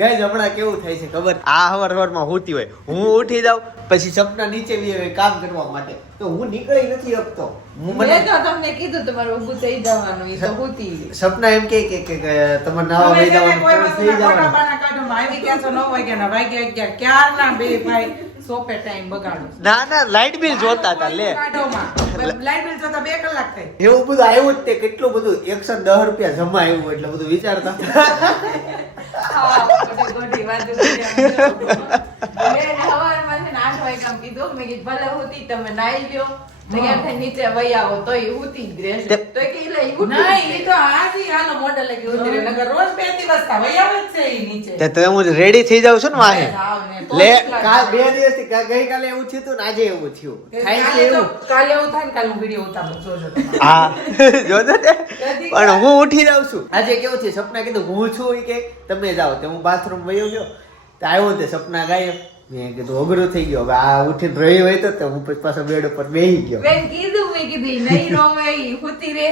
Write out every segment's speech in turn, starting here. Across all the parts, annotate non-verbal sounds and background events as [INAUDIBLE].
Guys હમણાં કેવું થાય છે ખબર? આ હવાર હવારમાં હોતી હોય. હું ઉઠી જાઉં પછી સપના નીચે બી કામ કરવા માટે. તો હું નીકળી નથી શકતો. મને તો તમને કીધું તમારે ઊભું થઈ જવાનું એ તો હુતી. સપના એમ કે કે તમારે નાવા વહી ને જવાનું થઈ જવાનું. કાઢો આવી ગયા છો નવ વાગ્યા અગિયાર. ક્યારના બે ભાઈ? સોપે ટાઈમ બગાડો. ના ના લાઈટ બિલ જોતા હતા લે. લાઈટ બિલ જોતા બે કલાક થઈ. એવું બધું આવ્યું જ તે કેટલું બધું? એકસો દસ રૂપિયા જમા આવ્યું એટલે બધું વિચારતા. મેં હવારમાં આઠ વાગ્યામાં કીધું મેં કીધું ભલે હોતી તમે નાઈ લ્યો. તો એમ નીચે વહી આવો તોય હુતી જ રહેશે. તો કે લે, ઈ હુતી જ નહીં છે. તો આજી હાલો મોઢે લગી ઉતરી રહ્યો. રોજ બે દિવસ થાય વહી આવે છે ઈ નીચે. તે તો હું રેડી થઈ જાઉં છું ને વાહે. જાવ તો લે કાલ બે દિવસથી કા- ગઈકાલે એવું થયું હતું ને આજે એવું થયું. થાય છે કાલે એવું. કાલે એવું થાય ને કાલે હું વીડિયો ઉતારું જોજો હા [LAUGHS] જોજો ને. પણ હું ઉઠી જાઉં છું. આજે કેવું છે સપના કીધું હું છું ઈ કે તમે જાઓ. તે હું બાથરૂમ વયો ગયો તો આવ્યો તે સપના ગાયબ. મેં કીધું અઘરું થઈ ગયો. હવે આ ઉઠીને રહી હોય તો હું પછી પાછો બેડ ઉપર બેહી ગયો. મેં કીધું મેં કીધું નહીં રોવે હુતી રહે.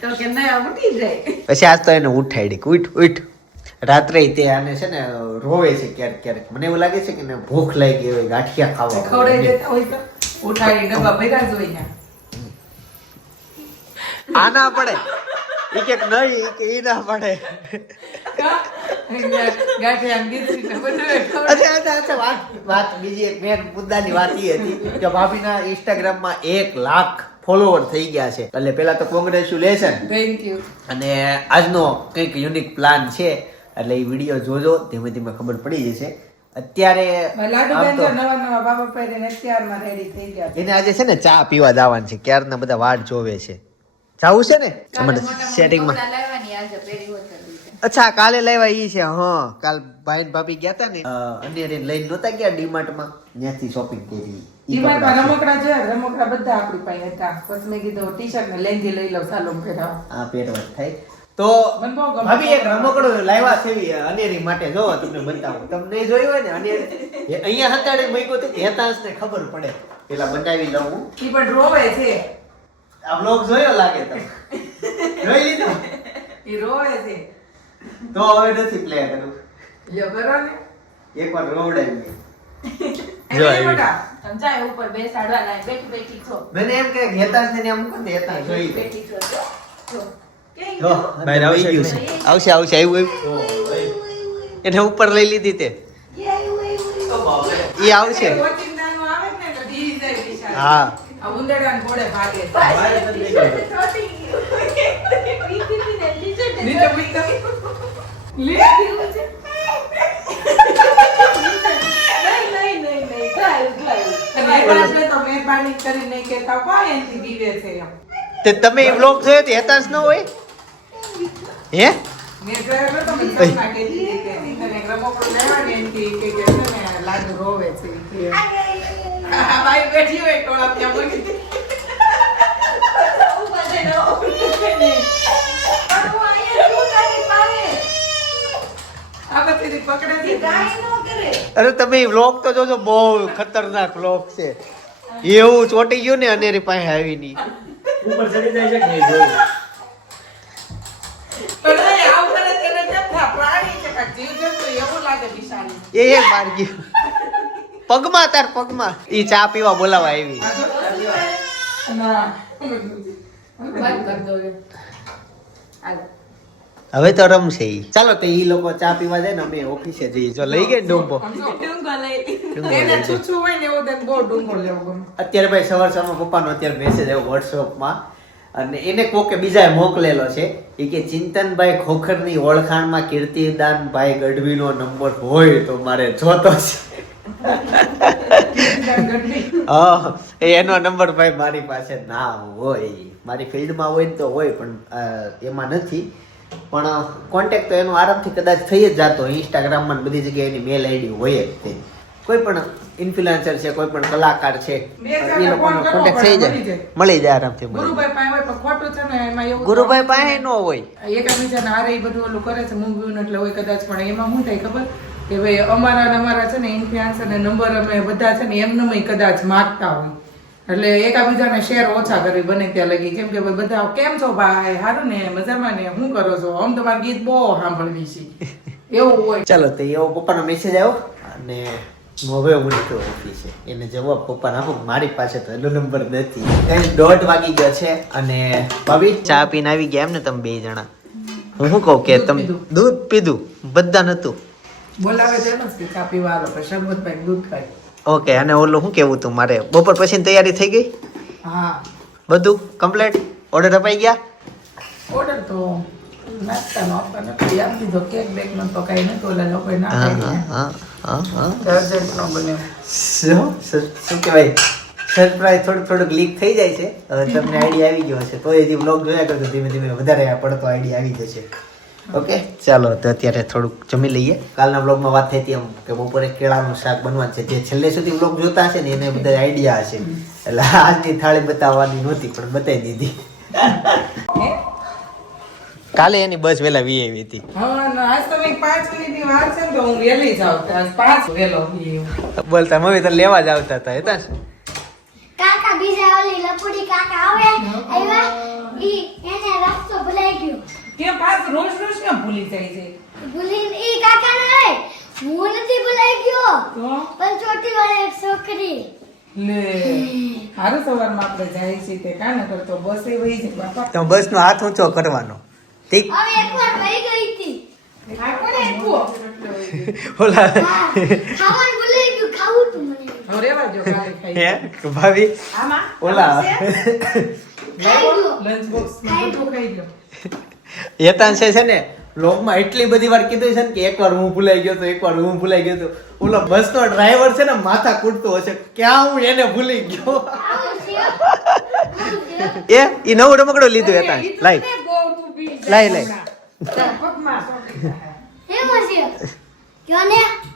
તો કે ના ઉઠી જાય. પછી આજ તો એને ઉઠાડી ઉઠ ઉઠ. રાત્રે તે આને છે ને રોવે છે ક્યારેક ક્યારેક. મને એવું લાગે છે કે ને ભૂખ લાગી હોય ગાંઠિયા ખાવા ખવડાવી. દેતા હોય તો ઉઠાડી ડબ્બા ભેગા જ હોય ને પડે. ઈ કે નહીં કે ઈ ના પડે. અચ્છા અચ્છા અચ્છા વાત વાત બીજી એક મેં મુદ્દાની વાત એ હતી કે ભાભીના ઇન્સ્ટાગ્રામમાં એક લાખ ફોલોવર થઈ ગયા છે. એટલે પેલા તો કોંગ્રેચ્યુલેશન થેન્ક યુ અને આજનો કંઈક યુનિક પ્લાન છે. એટલે એ વીડિયો જોજો ધીમે ધીમે ખબર પડી જશે. અત્યારે. એને આજે છે ને ચા પીવા જવાનું છે. ક્યારના બધા વાટ જોવે છે. જાવું છે ને? સેટિંગમાં તો. અચ્છા કાલે લેવા ઈ છે હા. કાલ ભાઈ ભાભી ગયા હતા ને અન્ય લઈને નહોતા ગયા ડીમાર્ટમાં. ત્યાંથી શોપિંગ કરી. ડીમાર્ટમાં. રમકડા જોયા રમકડા બધા આપણી પાસે હતા. પછી મેં કીધું ટી શર્ટ ને લેંગી લઈ લઉં ચાલો પહેરાવો. આ પેટવટ થાય. તો. ભાભી એક રમકડો લાવ્યા છે અનેરી માટે. જો તમને બતાવું. તમને જોયું હોય ને અનેરી અહીંયા મૂક્યું હતું કે હેતાંશ ને ખબર પડે. પેલા બનાવી લઉં. ઈ પણ રોવે છે. આ બ્લોગ જોયો લાગે તો. જોઈ લીધો? એ રોવે છે. તો હવે નથી પ્લે કરું લ્યો કરો ને. એકવાર રોવડાવી એને જો મોટા. આમ જાય ઉપર બેસાડવા લાય. બેઠી બેઠી છો. મને એમ કે છે ને આમ કોણ હેતાંશ જોઈ બેઠી છો જો. બહાર આવશે ગયું? છે. આવશે આવશે આવ્યું આવ્યું. એને ઉપર લઈ લીધી તે. આવશે. હા. ખાયું, ખાયું. અને એટલે તો મહેરબાની કરીને કહેતા હોય એનથી બીવે છે એમ. તે તમે એ બ્લોગ જોયો તો હેતાશ ન હોય હે મેં જોયો નતો, મેં કહેતી હતી કે તને રમકડું લેવા કે કે છે ને લાડુ રોવે છે ઈ કે. આ બાઈ બેઠી હોય ટોળા ત્યાં મૂકી. અરે તમે વ્લોગ તો જોજો બહુ ખતરનાક વ્લોગ છે એવું ચોટી ગયું ને અનેરી પાસે આવી ની ઉપર ચડી જાય છે કે નહીં જોયું. એ એક બાર ગયું પગમાં, તાર પગમાં. ઈ ચા પીવા બોલાવા આવી. એ. હવે તો રમશે ઈ. ચાલો તો ઈ લોકો ચા પીવા જાય ને અમે ઓફિસે જઈએ. જો લઈ ડુંબો ડુંગો. અત્યારે ભાઈ સવાર સવાર પપ્પાનો અત્યારે મેસેજ આવ્યો વોટ્સઅપમાં અને એને કોકે બીજાએ મોકલેલો છે. એ કે, ચિંતનભાઈ ખોખરની ઓળખાણમાં કીર્તિદાનભાઈ ગઢવીનો નંબર હોય તો મારે જોતો છે એ [LAUGHS] એનો નંબર ભાઈ મારી પાસે ના હોય. મારી ફિલ્ડમાં હોય ને તો હોય પણ એમાં નથી. પણ કોન્ટેક તો એનો આરામથી કદાચ થઈ જ જતો. ઇન્સ્ટાગ્રામમાં બધી જગ્યાએ એની મેલ આઈડી હોય જ તે. કોઈ પણ ઇન્ફ્લુએન્સર છે કોઈ પણ કલાકાર છે એ લોકોનો કોન્ટેક થઈ જાય. મળી જાય. આરામથી ગુરુભાઈ પાસે હોય પણ ખોટું છે ને એમાં એવું ગુરુભાઈ પાસે ન હોય. એકાબીજાને હારે બધું ઓલું કરે છે મૂંગવું એટલે હોય કદાચ પણ એમાં શું થાય ખબર? કે ભાઈ અમારા ને અમારા છે ને ઇન્ફ્લુએન્સર અને નંબર અમે બધા છે ને એમને કદાચ માગતા હોય. એટલે એકાબીજાને શેર ઓછા કરવી બને ત્યાં લગી. કેમ કે ભાઈ બધા કેમ છો ભાઈ? સારું ને? મજામાં ને? શું કરો છો? આમ તમારું ગીત બહુ સાંભળવી છે. એવું હોય. ચાલો તો એવો પપ્પાનો મેસેજ આવ્યો અને હવે હું નીકળો ઓફિસે એને જવાબ પપ્પાને આપો મારી પાસે તો એનો નંબર નથી. ટાઈમ દોઢ વાગી ગયો છે અને ભાભી ચા પીને આવી ગયા એમ ને તમે બે જણા? હું શું કહું કે તમે દૂધ પીધું. બધા નતું બોલાવે છે ને જ કે ચા પીવા આવો પછી શરબતભાઈ દૂધ ખાય. ઓકે અને ઓલું શું કેવું તું મારે? બપોર પછીની તૈયારી થઈ ગઈ? હા. બધું કમ્પ્લીટ? ઓર્ડર અપાઈ ગયા? ઓર્ડર તો નાસ્તાનો આપવાનો આપી દીધો કેક બેક નો તો કઈ નતું ઓલા લોકોએ ના હા ખાઈ હા હા હા હા. અર્જન્ટ નો બન્યો. શું? કહેવાય? સરપ્રાઈઝ થોડુંક થોડુંક લીક થઈ જાય છે. હવે તમને આઈડિયા આવી ગયો હશે. તો હજી બ્લોગ જોયા કરતો ધીમે ધીમે વધારે પડતો આઈડિયા આવી જશે. ઓકે ચાલો તો અત્યારે થોડુંક જમી લઈએ. કાલના બ્લોગમાં વાત થઈ હતી એમ કે બપોરે કેળાનું શાક બનવાનું છે. જે છેલ્લે સુધી બ્લોગ જોતા હશે ને એને બધા આઈડિયા હશે. એટલે આજની થાળી બતાવવાની નહોતી પણ બતાવી દીધી. કાલે એની બસ વેલા વી આવી હતી. હા ને આજ તો મેં પાંચ મિનિટની વાર છે ને તો હું વહેલી જાઉં. તો આજ પાંચ વહેલો ઈ. બોલતા મમ્મી તો લેવા જ આવતા હતા હતા? કાકા બીજા ઓલી લપુડી કાકા આવે આવ્યા ઈ એને રસ્તો ભૂલાઈ ગયો કેમ પાંચ રોજ રોજ કેમ ભૂલી જાય છે? ભૂલીને ઈ કાકા ને હું નથી ભૂલાઈ ગયો. તો? પણ ચોટી વાળી એક છોકરી. લે હારું સવારમાં આપણે જાય છે તે કાને કરતો બસ એ વહી છે બાપા. તો બસનો હાથ ઊંચો કરવાનો. ઠીક? હવે એકવાર વહી ગઈ હતી. આ ને આપ્યું? ઓલા ખાવાનું ભૂલાઈ ગયું ખાવું તું મને. હવે રેવા જો કાલે ખાઈ હે? ભાભી? આમાં? ઓલા લંચ બોક્સમાં બધું ખાઈ લો હેતાન છે છે ને? લોકમાં એટલી બધી વાર કીધું છે ને કે એકવાર હું ભૂલાઈ ગયો તો એકવાર હું ભૂલાઈ ગયો તો. ઓલો બસનો ડ્રાઈવર છે ને માથા કૂટતો હશે ક્યાં હું એને ભૂલી ગયો? એ ઈ નવું રમકડો લીધું હતા લાઈ લાઈ લાઈ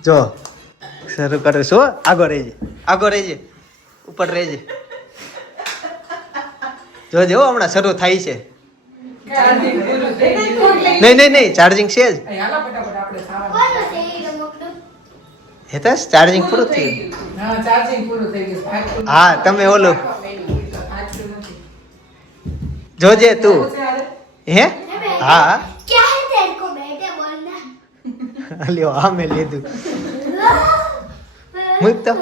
જો શરૂ કરે છો હો. આગો રહેજે આગો રહેજે ઉપર રહેજે જોજે હો હમણાં શરૂ થાય છે ચાર્જિંગ પૂરું થઈ ગયું. નહીં. નહીં નહીં ચાર્જિંગ છે જ. હેતાસ ચાર્જિંગ પૂરું થઈ હા તમે ઓલું. જોજે તું. હે? હા. લ્યો હા મેં લીધું. [LAUGHS] મૂક તો.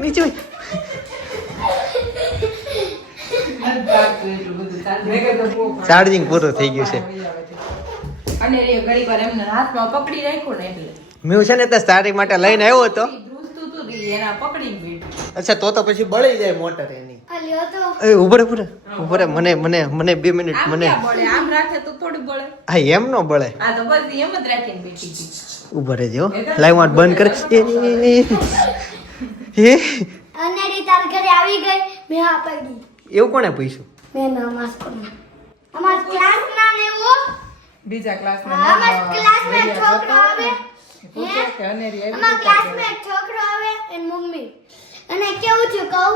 નીચે ચાર્જિંગ પૂરું થઈ ગયું છે. મેં છે ને તે સ્ટાર્ટિંગ માટે લઈને આવ્યો હતો. અચ્છા તો તો પછી બળી જાય મોટર એની. એ ઉભરે ઉભરે ઉભરે મને મને મને બે મિનિટ મને. આમ એમ નો બળે. આ તો બસ લાઈવમાં બંધ કરે. એ એવું કોણે પૂછ્યું? છોકરો આવે. મમ્મી. અને કેવું થયું કહું?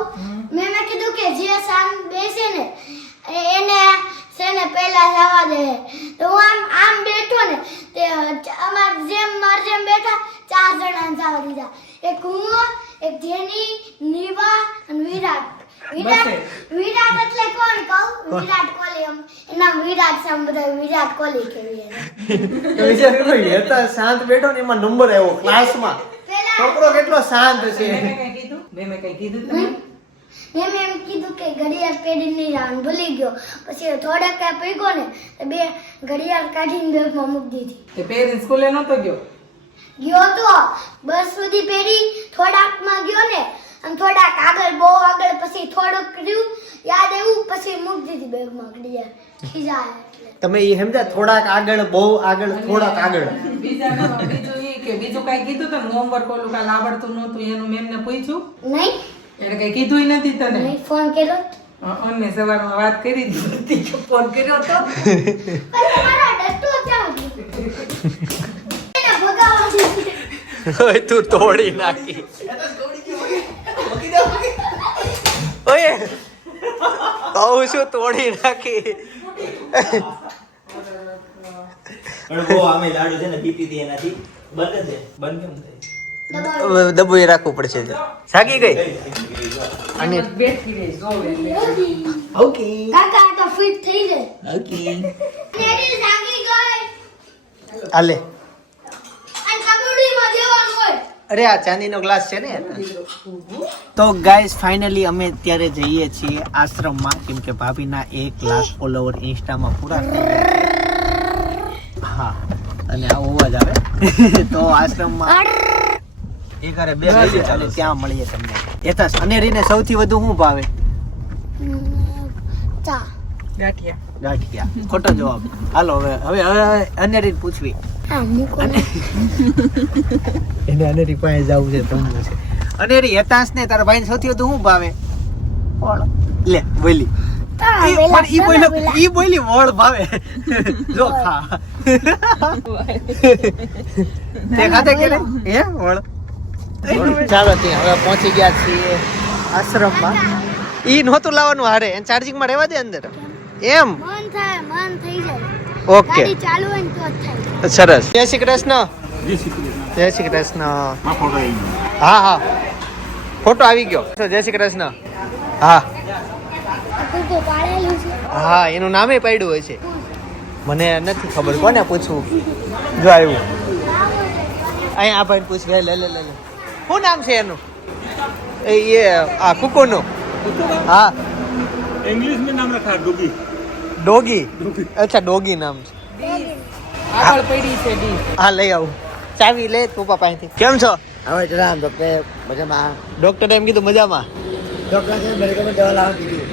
મેં મેં કીધું કે જે સામ બેસે ને એને સેને પહેલા જવા દે. તો હું આમ આમ બેઠો ને તે અમાર જેમ માર જેમ બેઠા ચાર જણા જવા દીધા. એક હું એક જેની નિવા અને વિરાટ. વિરાટ. વિરાટ એટલે કોણ કહું? વિરાટ કોહલી એમ એના વિરાટ છે બધા વિરાટ કોહલી કહેવી તો વિચાર કરો હેતા શાંત બેઠો ને એમાં નંબર આવ્યો ક્લાસમાં છોકરો કેટલો શાંત છે. મેં કઈ કીધું? મેં મેં કઈ કીધું તમને? મેં મેં એમ કીધું કે ઘડિયાળ પહેરીને જવાનું ભૂલી ગયો. પછી થોડાક કાંઈ પીગો ને બે ઘડિયાળ કાઢીને બેગમાં મૂકી દીધી. તે સ્કૂલે નહોતો ગયો? ગયો તો. બસ સુધી પહેરી થોડાકમાં ગયો ને અને થોડાક આગળ બહુ આગળ પછી થોડુંક કર્યું યાદ એવું પછી મૂકી દીધી બેગમાં ઘડિયાળ ખીજાય તમે એ સમજ્યા થોડાક આગળ બહુ આગળ થોડાક આગળ. બીજા બીજું એ કે બીજું કઈ કીધું તો હોમવર્ક ઓલું કાલ આવડતું નહોતું એનું મેમ ને પૂછ્યું. નહીં. એટલે કઈ કીધું નથી તને? ફોન કર્યો અમને સવારમાં વાત કરી દીધી કે ફોન કર્યો તો. [LAUGHS] તું તોડી નાખી. ઓય. કહું છું તોડી નાખી? પણ બહુ આમે લાડુ છે ને પીપી થી એનાથી. બંધ છે. બંધ કેમ થાય? દબાવી દબોઈ રાખવું પડશે સાગી ગઈ? અને બેસી રહી ઓકે. કાકા તો ફિટ થઈ જાય. ઓકે. નેડી જાગી ગઈ હાલે અને કબડ્ડીમાં જવાનું હોય અરે આ ચાંદીનો ગ્લાસ છે ને તો ગાઈસ ફાઇનલી અમે અત્યારે જઈએ છીએ આશ્રમમાં કેમ કે ભાભીના એક લાખ ફોલોવર ઇન્સ્ટામાં પૂરા હા અને આવો અવાજ આવે. તો આશ્રમમાં એક અરે બે મિનિટ અને ત્યાં મળીએ તમને. એથાસ અનેરીને સૌથી વધુ શું ભાવે? ચા. ગાંઠિયા. ગાંઠિયા. ખોટો જવાબ. હાલો હવે હવે હવે અનેરીને પૂછવી. એને અનેરી પાસે જવું છે તમને છે. અનેરી હેતાંશ ને તારા ભાઈને સૌથી વધુ શું ભાવે? લે બોલી પણ ઈ બોલી વળ ભાવે. જો ખા. તે ખાતે કે હે વળ. ચાલો ત્યાં હવે પહોંચી ગયા છીએ. આશ્રમમાં. ઈ નહોતું લાવવાનું હારે. એને ચાર્જિંગમાં રહેવા દે અંદર. એમ? મન થાય મન થઈ જાય. ઓકે. ગાડી ચાલુ હોય તો થાય. સરસ. જય શ્રી કૃષ્ણ. જય શ્રી કૃષ્ણ. હા હા. ફોટો આવી ગયો. જય શ્રી કૃષ્ણ. હા. હા એનું નામે પડ્યું હોય છે. મને નથી ખબર. કોને પૂછવું? જો આવ્યું. અહીંયા આ ભાઈ પૂછ. લે લે લે લે શું નામ છે એનું? એ એ આ કુકુનું. હા. ઇંગ્લિશ નામ રખા ડોગી. ડોગી. અચ્છા ડોગી નામ છે. આગળ પડી છે ડી. હા લઈ આવું. ચાવી લે પપ્પા પાસેથી કેમ છો? હવે જરા ડોક્ટરે મજામાં. ડોક્ટરે એમ કીધું મજામાં. ડોક્ટર છે મેડિકલમાં દવા લાવવા કીધું.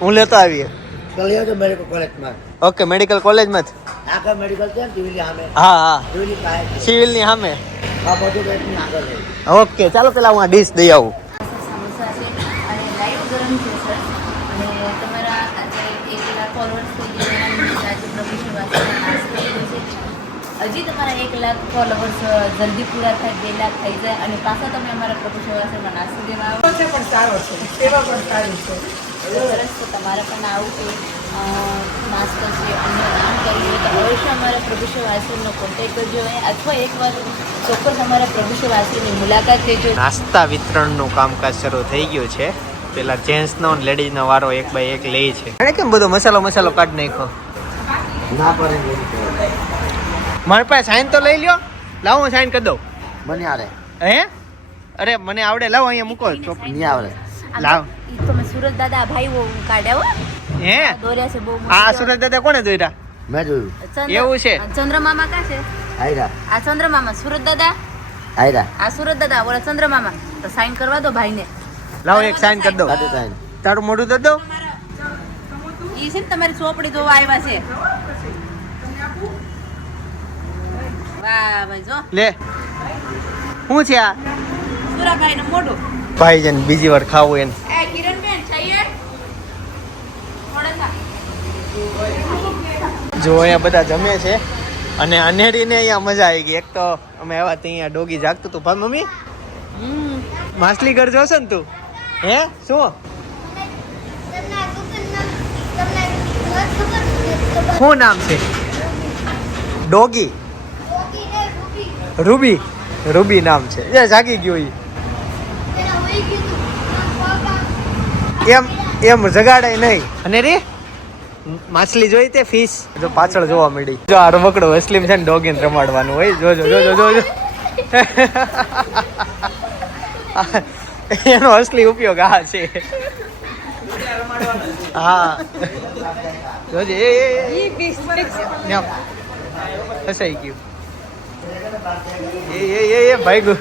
હું લેતો આવીએ. કલ્યો તો મેડિકલ કોલેજમાં ઓકે મેડિકલ કોલેજમાં જ? આખા મેડિકલ છે સિવિલની સામે. હા હા. સિવિલની સિવિલની સામે. આ બધું આગળ ઓકે ચાલો પેલા હું આ ડીશ દઈ આવું સમોસા છે અને લાઈવ ગરમ છે સર અને તમારા અત્યારે એક લાખ ફોલોઅર્સ થઈ ગયા રાજુ પ્રભુ છે હજી તમારા એક લાખ ફોલોવર્સ જલ્દી પૂરા થાય બે લાખ થઈ જાય અને પાછા તમે અમારા પ્રભુ સેવાશ્રમમાં નાસ્તો દેવા આવો. છે પણ સારો છે. સેવા પણ સારી છે. સરસ તો તમારે પણ આવું છે માસ્ટર છે અન્ય નામ કરવું હોય તો અવશ્ય અમારા પ્રભુ સેવાસીનો કોન્ટેક્ટ કરજો અથવા એકવાર ચોક્કસ અમારા પ્રભુ સેવાસીની મુલાકાત લેજો. નાસ્તા વિતરણનું કામકાજ શરૂ થઈ ગયું છે. પેલા જેન્ટ્સનો અને લેડીઝનો વારો એક બાય એક લે છે. કેમ બધો મસાલો મસાલો કાઢી નાખ્યો? ના પડે મારી પાસે સાઈન તો લઈ લ્યો. લાવો હું સાઈન કરી દઉં. મને આવે હે? અરે મને આવડે. લાવો અહીંયા મૂકો. ચોપ નહીં આવડે. લાવ. ઈ તમે સુરત દાદા ભાઈ કાઢ્યા હો. હે? દોર્યા છે બહુ. આ સુરત દાદા કોણે દોર્યા? મેં જોયું. એવું છે? ચંદ્રમામા કા છે? આયરા. આ ચંદ્રમામા સુરત દાદા? આયરા. આ સુરત દાદા ઓલા ચંદ્રમામા. તો સાઈન કરવા દો ભાઈને. લાવો એક સાઈન કરી દો તારું મોઢું દો દો ઈ છે ને તમારી ચોપડી જોવા આવ્યા છે. વાહ ભાઈ જો. લે. શું છે આ? સુરાભાઈ નું મોઢું. ભાઈ જન બીજી વાર ખાવું એને. એ કિરણબેન છઈએ જો અહીંયા બધા જમે છે. અને અનેરીને અહીંયા મજા આવી ગઈ. એક તો અમે આવ્યા ત્યાં અહીંયા ડોગી જાગતું હતું. ભાઈ મમ્મી? માછલી ઘર જોશે ને તું? હે? શું? શું નામ છે? ડોગી. રૂબી રૂબી નામ છે. એ જાગી ગયો ઈ. એમ એમ જગાડાય નહીં. અને રે માછલી જોઈ તે ફિશ જો પાછળ જોવા મળી જો આ રમકડો અસલીમ છે ને ડોગીન રમાડવાનું હોય. જોજો જોજો જોજો એનો અસલી ઉપયોગ આ છે. હા. જોજે એ ફિશ. ફસાઈ ગયું. એ એ એ ભાઈ ગયો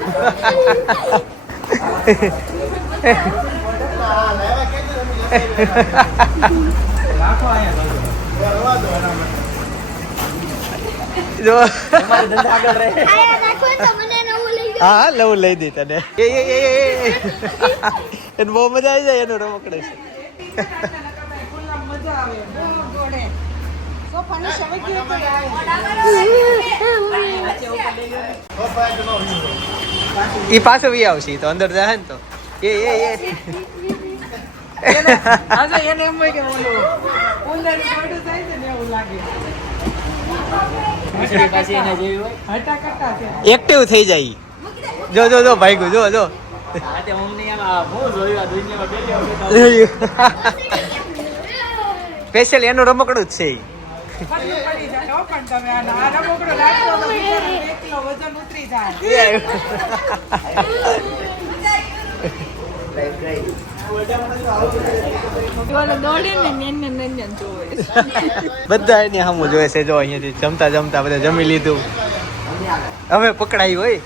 હા લઉં, લઈ દે તને. એ બહુ મજા આવી જાય, એનો રમકડે છે. ઈ પાછો વી આવશે તો અંદર જાય ને તો. એ એ એ. એને એમ હોય કે એક્ટિવ થઈ જાય જો જો જો ભાઈ જો જો. સ્પેશિયલ [LAUGHS] એનું રમકડું જ છે બધા એની સામું જોવે છે જો અહીંયાથી જમતા જમતા બધા જમી લીધું. હવે પકડાઈ હોય.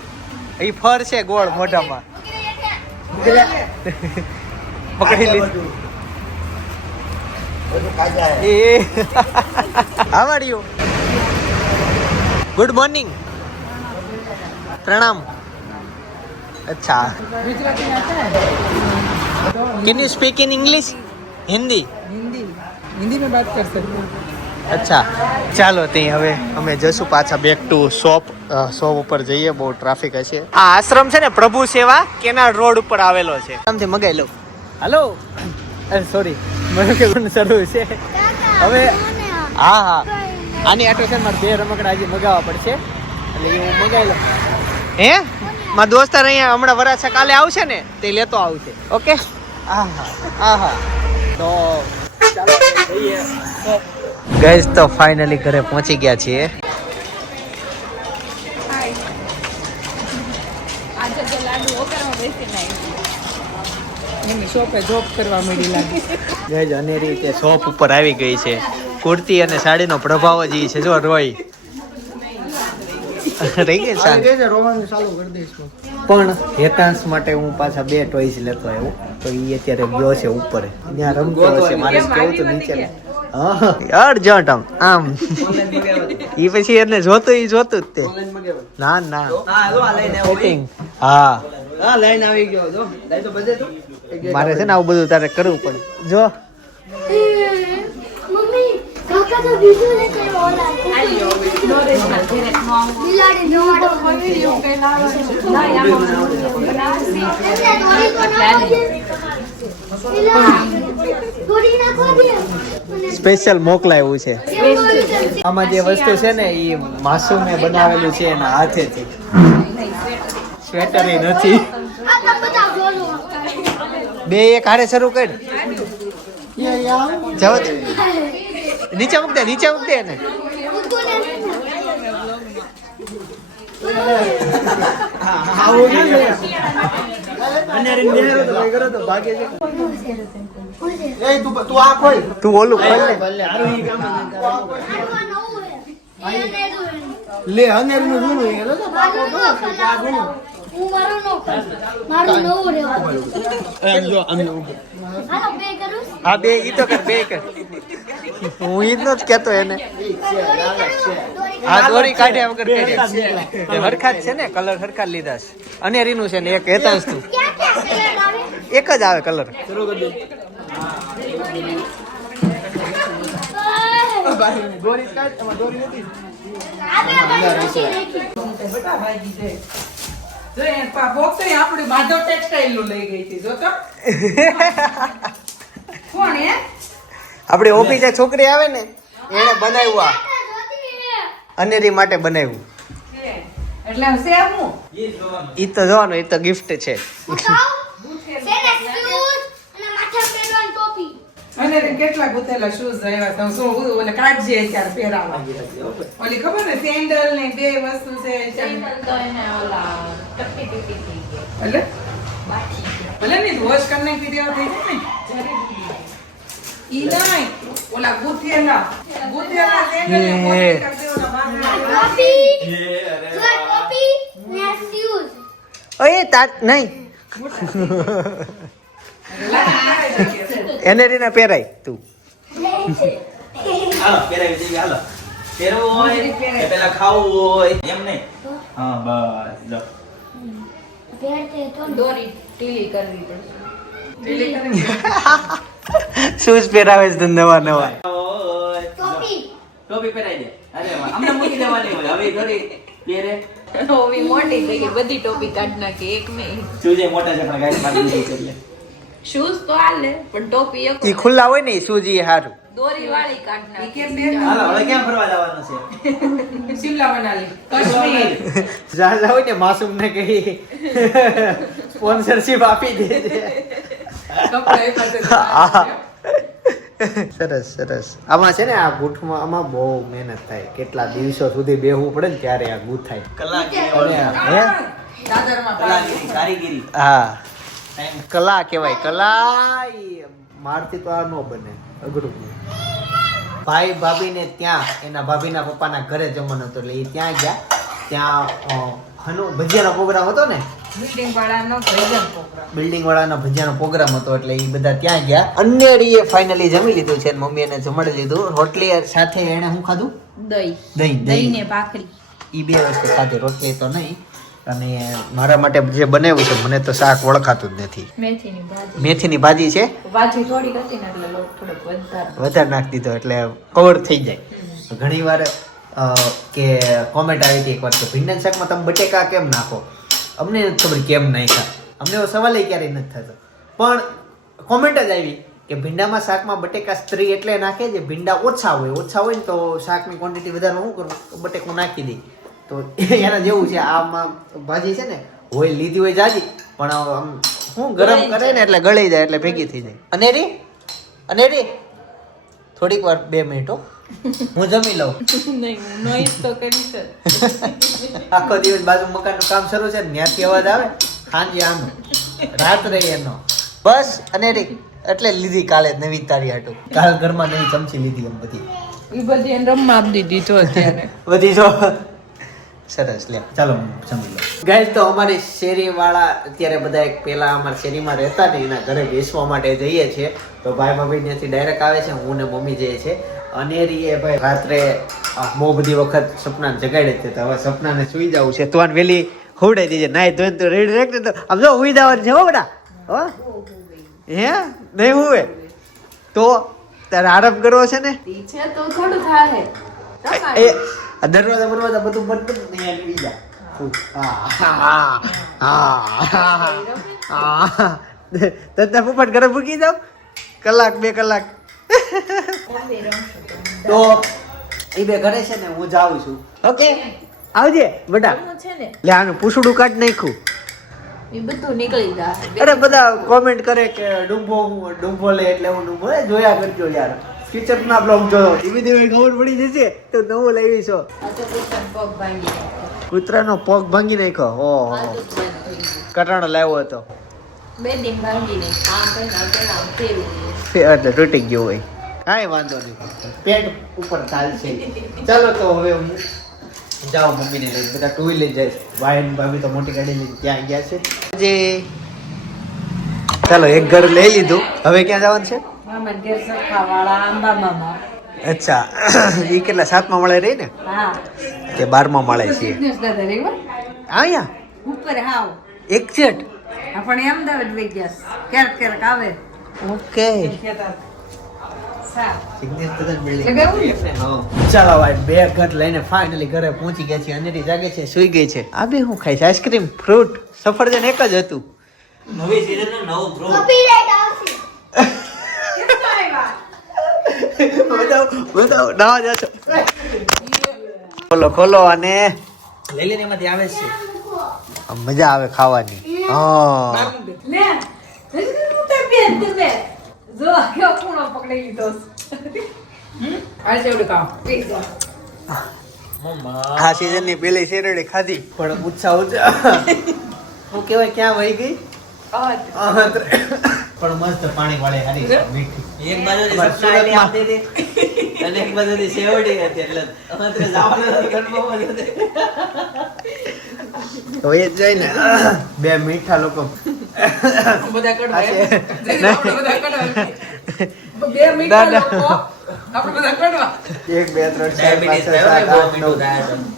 એ ફર છે ગોળ મોઢામાં. પકડી લીધું એ. હાવ ગુડ મોર્નિંગ પ્રણામ. અચ્છા. Can you speak in English Hindi Hindi. મેં બાત કર અચ્છા. ચાલો ત્યાં હવે અમે જશું પાછા બેક ટુ શોપ શોપ ઉપર જઈએ. બહુ ટ્રાફિક હશે. આ આશ્રમ છે ને પ્રભુ સેવા કેનાલ રોડ ઉપર આવેલો છે. આમથી મગાઈ લઉં હાલો સોરી મને કેવું શરૂ છે. હવે હા હા. આની છે મારે બે રમકડા હજી મગાવવા પડશે. એટલે એ હું મગાવી લઉં. હે? મારા દોસ્તાર અહીંયા હમણાં વરાછા કાલે આવશે ને તે લેતો આવશે. ઓકે? આહા હા. તો ચાલો જઈએ. ગઈસ તો ફાઇનલી ઘરે પહોંચી ગયા છીએ. આજે તો લાડુ ઓકરમાં બેસી આવી એની શોપે જોબ કરવા મળી લાગે. ગઈસ અનેરી રીતે શોપ ઉપર આવી ગઈ છે. કુર્તી અને સાડીનો પ્રભાવ જ છે જો રોય. રહી ગઈ સાડી પણ હેતાંશ માટે હું પાછા બે ટોયસ લેતો આવ્યો. તો એ અત્યારે ગયો છે ઉપર. ત્યાં રમતો હશે મારે કેવું તો નીચે હા અર્જન્ટ આમ આમ. એ પછી એને જોતું એ જોતું જ તે. ના ના. હા લઈને આવી. ગયો. આવું તો બધે તો. બીજું છે ને આવું બધું તારે કરવું પડે. જો. સ્પેશિયલ મોકલાયું છે? આમાં જે વસ્તુ છે ને એ માસુમે બનાવેલું છે એના હાથેથી. સ્વેટર એ નથી. બે એક હારે શરૂ કર. જાવ નીચે મૂક દે નીચે મૂક દે એને. તું ઓલું લે અનેરનું હું મારું નો મારું નવું રહેવાનું. જો આમ હાલો બે કરું? હા બે ઈ તો કર બે કર. હું ઈ જ કેતો એને. આ દોરી કાઢ્યા વગર કરી એ હરખા જ છે ને કલર હરખા લીધા છે. અને રીનું છે ને એક હેતાંશ તું. એક જ આવે કલર. જો એ પા- બોક્સ એ આપણી માધવ ટેક્સટાઇલનું લઈ ગઈ હતી જો તો. [LAUGHS] કોણ હે આપણી ઓફિસે છોકરી આવે ને એને બનાવ્યું આ. અનેરી માટે બનાવ્યું. એટલે હું શેર હું ઈ તો જોવાનું ઈ તો ગિફ્ટ છે. અને માથે પહેરવાની ટોપી. અને રે કેટલા ગુથેલા શૂઝ આવ્યા તો શું ઓલે કાઢજે ત્યારે પહેરાવા. ઓલી ખબર ને સેન્ડલ ને બે વસ્તુ છે સેન્ડલ તો એને ઓલા એટલે? ભલે ને વોશ કરીને કીધી આ થઈ જાય ને? ઈ નહીં ઓલા ગુથેલા ગુથેલા સેન્ડલ ને વોશ કરી દેવાના બહાર ટોપી. જો ટોપી ને shoes. ઓય તાત નહીં. એને રીને પહેરાય તું. હાલો પહેરાવી દઈએ હાલો. પહેરવું હોય પેલા ખાવું હોય? એમ નહીં. હા બસ ને. દોરી ઢીલી કરવી પડશે. પેલી કરીને શૂઝ પહેરાવે છે નવા નવા? ટોપી. ટોપી દે. અરે અમને મૂકી દેવાની હોય. હવે થોડી પહેરે. ઓવી મોટી થઈ ગઈ બધી ટોપી કાઢ નાખી એક નહીં. સૂજે મોટા છે પણ ગાડી પાડી દીધી શૂઝ તો આલે પણ ટોપી એક ઈ ખુલ્લા હોય ને શૂઝ ઈ હારું. દોરી વાળી કાઢ ઈ નાખી. હાલો હવે ક્યાં ફરવા જવાનું છે? શિમલા મનાલી કાશ્મીર. જા જાવ ને માસૂમ ને કહી. સ્પોન્સરશિપ આપી દે. છે કપડાં એ પાસે સરસ સરસ. આમાં છે ને આ ગૂંથમાં આમાં બહુ મહેનત થાય. કેટલા દિવસો સુધી બેહવું પડે ને ત્યારે આ ગૂંથાય. થાય કલાકીરી કારીગીરી. હા. કલા કહેવાય. કલા મારથી તો આ ન બને અઘરું ભાઈ ભાભીને ત્યાં એના ભાભીના પપ્પાના ઘરે જમવાનું હતું એટલે એ ત્યાં ગયા. ત્યાં હનુ ભજીયાનો પ્રોગ્રામ હતો ને? બિલ્ડિંગ વાળાનો ભજીયાનો પ્રોગ્રામ હતો એટલે એ બધા ત્યાં ગયા. અન્યરીએ ફાઇનલી જમી લીધું છે મમ્મી એને જમાડી લીધું. રોટલી સાથે એને શું ખાધું? દહીં. દહીં દહીં. દહીં ને ભાખરી. એ બે વસ્તુ ખાધી રોટલી તો નહીં. અને મારા માટે જે બનાવ્યું છે મને તો શાક ઓળખાતું જ નથી. મેથીની ભાજી. ભાજી છે? વધારે. નાખી દીધો એટલે કવર થઈ જાય. ઘણી વાર કે કોમેન્ટ આવી હતી એકવાર કે ભીંડાના શાકમાં તમે બટેકા કેમ નાખો? અમને નથી ખબર કેમ નાખ્યા. અમને એવો સવાલ ક્યારેય નથી થતો. પણ કોમેન્ટ જ આવી કે ભીંડામાં શાકમાં બટેકા સ્ત્રી એટલે નાખે જે ભીંડા ઓછા હોય. ઓછા હોય ને તો શાકની ક્વોન્ટિટી વધારે શું કરું? બટેકું નાખી દઈ તો [LAUGHS] એના જેવું છે. આમાં ભાજી છે ને હોય લીધી હોય જાજી પણ આમ હું ગરમ કરે ને એટલે ગળી જાય એટલે ભેગી થઈ જાય. અને રી અને રી થોડીક વાર બે મિનિટ હો. હું જમી લઉં. [LAUGHS] નહીં નોઈસ તો [LAUGHS] આખો દિવસ બાજુ મકાનનું કામ શરૂ છે ને ત્યાંથી અવાજ આવે? ખાંજી આમ રાત રહી એનો. બસ અને રી એટલે લીધી કાલે નવી તારી હાટું. કાલ ઘરમાં નવી ચમચી લીધી એમ બધી. એ બધી રમવા આપી દીધી તો અત્યારે. બધી જો સરસ લે ચાલો સમજી લો ગાઈઝ ગાઈસ તો અમારી શેરી વાળા અત્યારે બધા એક પેલા અમારી શેરીમાં રહેતા ને એના ઘરે બેસવા માટે જઈએ છીએ. તો ભાઈ ભાભી ત્યાંથી ડાયરેક્ટ આવે છે હું ને મમ્મી જઈએ છે અનેરી એ ભાઈ રાત્રે બહુ બધી વખત સપનાને જગાડે છે તો હવે સપનાને સુઈ જવું છે. તો વેલી હોવડાઈ દેજે. નાય ધોઈને તો રેડી રાખજે તો આમ જો હુઈ જવાનું છે હો બેટા હો? હે? નહીં હુવે? તો તારે આરામ કરવો છે ને? છે તો થોડું થાય એ આ દરવાજા બરવાજા બધું બંધ કરી દે, અહીંયા આવી જા. હા, હા, હા, હા, હા. તો તારા પપ્પાને ઘરે ભૂકી જાવ કલાક બે કલાક. તો એ બે ઘરે છે ને હું જાઉં છું. ઓકે? આવજે બેટા. હું છે ને લે આનું પૂછડું કાઢ નાખ્યું. એ બધું નીકળી જાય. અરે બધા કોમેન્ટ કરે કે ડુંબો હું ડુંબો લે એટલે હું ડુંબો. જોયા કરજો યાર. ફ્યુચર ના બ્લોગ જોયો. ધીમે ધીમે ખબર પડી જશે તો નવું લઈ છો કુતરાનો પગ ભાંગી નાખ્યો. હો ગયું. કટાણો લાવ્યો હતો. એટલે તૂટી ગયો હોય. કાંઈ વાંધો નહીં. પેટ ઉપર ચાલશે. ચાલો તો હવે હું જાઓ મમ્મીને લઈ બધા ટુ લઈ જાય ભાઈ ભાભી તો મોટી ગાડી લઈને ત્યાં ગયા છે. જે ચાલો એક ઘર લઈ લીધું. હવે ક્યાં જવાનું છે? આંબા મામા. અચ્છા એ કેટલા સાતમાં મળે રહી ને? હા. કે બારમાં મળે છે. અહીંયા? ઉપર હાવ. એક્ઝેક્ટ આપણે અમદાવાદ લઈ ગયા. ક્યારેક ક્યારેક આવે. ઓકે. ચાલો ભાઈ બે ઘટ લઈને ફાઇનલી ઘરે પહોંચી ગયા છે અનેરી જાગે છે સુઈ ગઈ છે. આ બે હું ખાઈશ? આઈસ્ક્રીમ ફ્રૂટ સફરજન એક જ હતું. નવી સિઝન નવું ફ્રૂટ કોપીરાઇટ આવશે બતાવો બતાવો નાવા જાશો ખોલો ખોલો અને લઈ લઈને એમાંથી આવે છે. મજા આવે ખાવાની. હા. જો ખૂણો પકડી લીધો આ સીઝનની પેલી શેરડી ખાધી. પણ ઉત્સાહ ઉત્સાહ. [LAUGHS] હું કેવાય ક્યાં વહી ગઈ. પણ મસ્ત પાણી વાળે હારી મીઠી. એક સપનાની સુરતમાં- આપતી હતી. અને એક બાજુથી સેવડી હતી એટલે અમારે જવાનું ગણવામાં હવે ને. બે મીઠા લોકો. બધા કડવા [LAUGHS] બે મીઠા એક બે ત્રણ ચાર પાંચ છ, સાત આઠ નવ.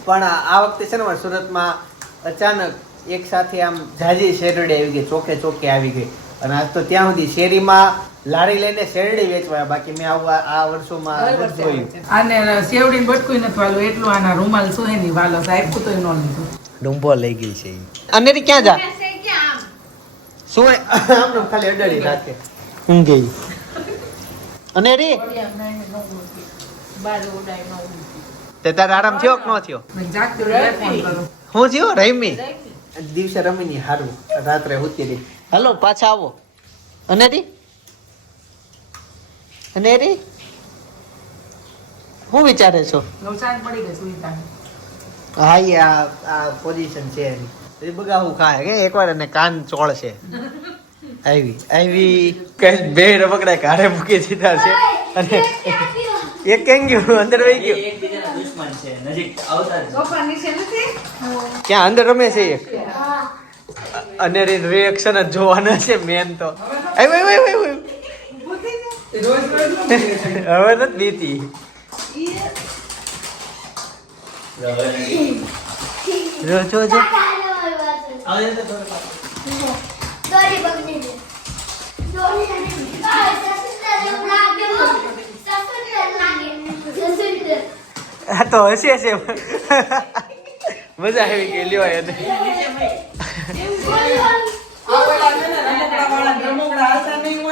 પણ આ વખતે છે ને સુરતમાં અચાનક એક સાથે આમ જાજી શેરડી આવી ગઈ ચોકે ચોકે આવી ગઈ. અને આજ તો ત્યાં સુધી શેરીમાં લારી લઈને શેરડી વેચવા બાકી મેં આવું આ- વર્ષોમાં જોયું. આને સેવડી બટકું નથી વાલું એટલું આના રૂમાલ સુહે ની વાલો સાહેબ તો ન લીધું. ડુંબો લઈ ગઈ છે અને ક્યાં જા? સુહે આમ? ખાલી અડડી રાખે. હું ગઈ? અને રે બાર ઉડાય ન તે તારે આરામ થયો કે ન થયો? હું થયો? રમી. દિવસે રમીની હારું રાત્રે હોતી રહી. હાલો પાછા આવો. અને રી અને રી શું વિચારે છો? પડી ગઈ હા એ આ આ પોઝિશન છે એની. એ બગાવું ખાય. કે એકવાર એને કાન ચોળ છે [LAUGHS] આવી આવી. કઈ બે રમકડા કાઢે મૂકી દીધા છે. અને એક કેમ ગયું અંદર વહી ગયું એકબીજાના દુશ્મન છે નજીક આવતા જ નીચે નથી ક્યાં અંદર રમે છે એક અને રિએક્શન જ જોવાના છે મેન તો આય વાય વાય વાય એ રોજ રોજ ન મૂકે છે. હવે નથી બીતી જો જો. દોરી દે દોરી આ તો હશે છે મજા આવી ગઈ લ્યો એને. ને નહીં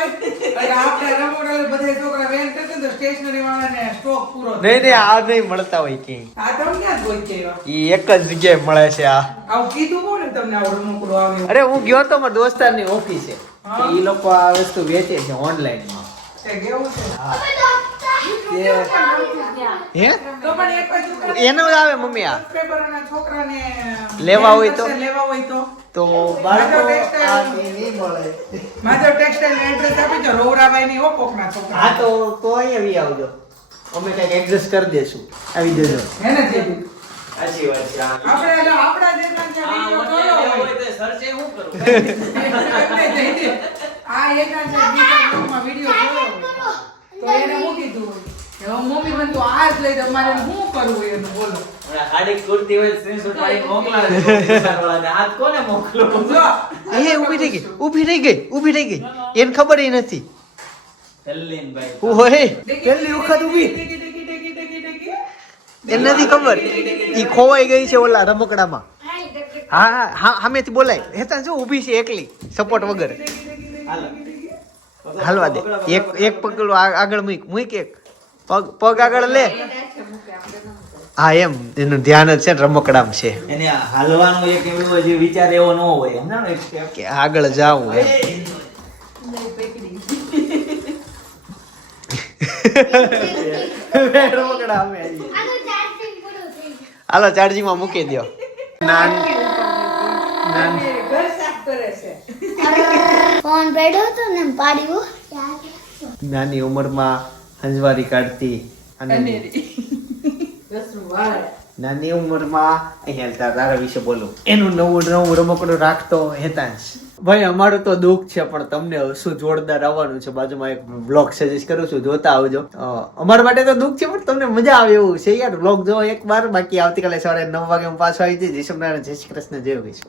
ને નહીં નહીં આ નહીં મળતા હોય કે ઈ એક જ જગ્યાએ મળે છે આ. અરે હું ગયો તો મારા દોસ્તારની ઓફિસે. છે એ લોકો આ વસ્તુ વેચે છે ઓનલાઈનમાં હે? તો પણ એક પછી છોકરાને એનું જ આવે મમ્મી આ. લેવા હોય તો? લેવા હોય તો. તો બાળકો આ નહીં મળે. માધવ ટેક્સટાઇલ એડ્રેસ આપી દો રોવરાભાઈ ની હો છોકરા. હા તો તો અહીંયા આવી આવજો. અમે કંઈક એડજસ્ટ કરી દેશું. આવી દેજો. હે ને જે સાચી વાત છે આપણે આપણા જેટલા ત્યાં વિડિયો લેવો હોય. તો search હું કરું? [LAUGHS] આ એના જે વિડિયો ગ્રુપમાં વીડિયો જોયો હોય, તો એને હું કીધું કે હવે મમ્મી મને તો આ જ લઈ દે મારે શું કરવું એનું બોલો. ખાલી કુર્તી હોય screenshot પાડીને મોકલાવે. [LAUGHS] છે કોને મોકલું? એ ઊભી થઈ ગઈ ઊભી થઈ ગઈ ઊભી થઈ ગઈ. એને ખબર એ નથી. ઓહે પહેલી વખત ઊભી. એને નથી ખબર. એ ખોવાઈ ગઈ છે ઓલા રમકડામાં. હા હા હા સામેથી બોલાય. હેતા જો ઊભી છે એકલી સપોર્ટ વગર. હાલો. હાલવા દે. એક એક પગલું આ- આગળ મૂક મૂક એક. પગ પગ આગળ લે. હા એમ. એનું ધ્યાન જ છે ને રમકડામાં છે. એને હાલવાનો એક એવો જે વિચાર એવો ન હોય કે આગળ જાવું એમ. હાલો ચાર્જિંગમાં મૂકી દો નાન નાન ફોન પડ્યો હતો ને પાડ્યો? નાની ઉંમરમાં હંજવારી કાઢતી અને નાની ઉંમરમાં અહીંયા તારા વિશે બોલું. એનું નવું નવું રમકડું રાખતો હેતાંશ. ભાઈ અમારું તો દુઃખ છે પણ તમને શું જોરદાર આવવાનું છે? બાજુમાં એક બ્લોગ સજેસ્ટ કરું છું જોતા આવજો. અમારા માટે તો દુઃખ છે પણ તમને મજા આવે એવું છે યાર. બ્લોગ જો એક વાર બાકી આવતીકાલે સવારે નવ વાગે હું પાછો આવી જઈશ. જય શ્રી કૃષ્ણ જય શ્રી કૃષ્ણ જય વિશ્વ